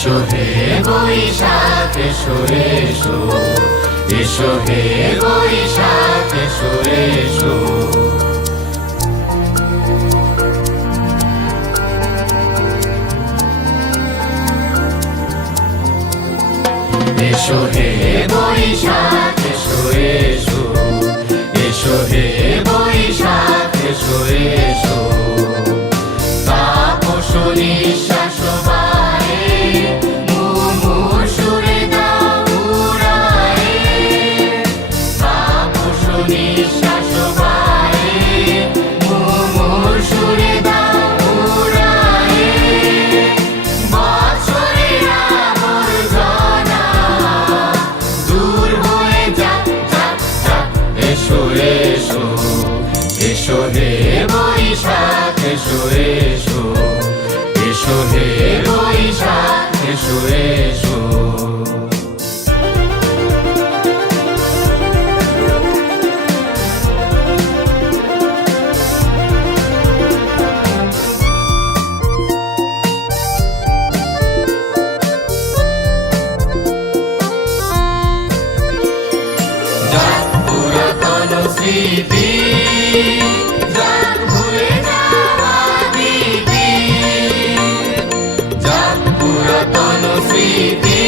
এসো হে বৈশাখ এসো এসো, এসো হে বৈশাখ এসো এসো। এসো হে বৈশাখ এসো এসো, এসো হে বৈশাখ এসো এসো। তাপস নিঃশ্বাস বায়ে মুমুর সুরে দাও উড়ায়ে, তাপস নিঃশ্বাস বায়ে মুমুর সুরে দাও উড়ায়ে। বছরের আবর্জনা দূর হয়ে যাক যাক যাক। এসো এসো, এসো হে বৈশাখ এসো এসো, এসো হে বৈশাখ এসো এসো। যাক পুরাতন স্মৃতি, যাক ভুলে যাওয়া দিদি, যাক পুরাতন স্মৃতি,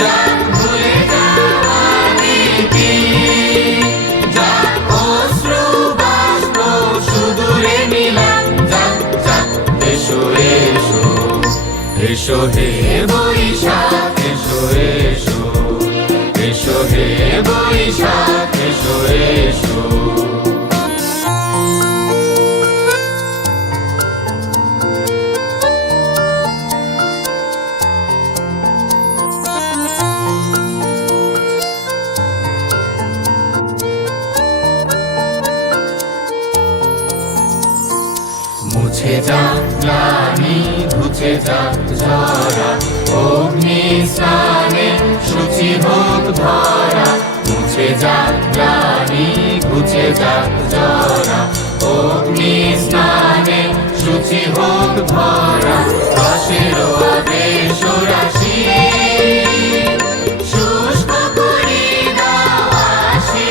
যাক ভুলে যাওয়া দিদি, যাক অশ্রু বাষ্প সুদূরে মিলান যাক যাক। এসো এসো, এসো হে বৈশাখ এসো এসো, এসো হে বৈশাখ এসো এসো। মুছে যাক গ্লানি ঘুচে যাক জরা, অগ্নি স্নানে শুচি হোক ধরা। মুছে যাক গ্লানি ঘুচে যাক জরা, অগ্নি স্নানে শুচি হোক ধরা। রসের আবেশ রাশি শুষ্ক করে দাও আসি,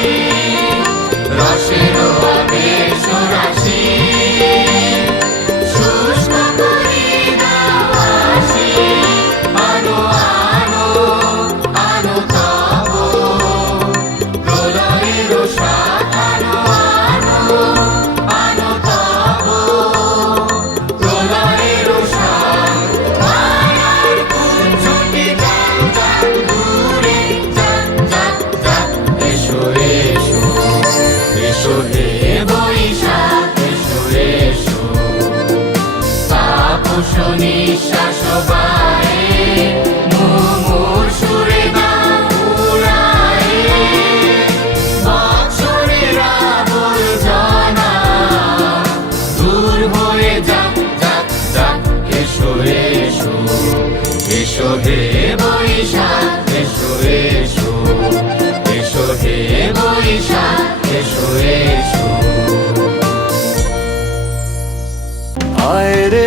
রসের আবেশ রাশি শুষ্ক করে দাও আসি। আনো আনো আনো তব প্রলয়ের সাথ, আনো আনো আনো তব প্রলয়ের সাথ। মায়ার কুঞ্জটি যাক যাক দূরে যাক যাক যাক। এসো এসো, এসো হে বৈশাখ এসো এসো। তাপস নিঃশ্বাস বায়ে মুমুর সুরে দাও উড়ায়ে। বছরের আবর্জনা দূর হয়ে যাক যাক যাক। এসো এসো, এসো হে বৈশাখ এসো এসো, এসো হে বৈশাখ এসো এসো। আয় রে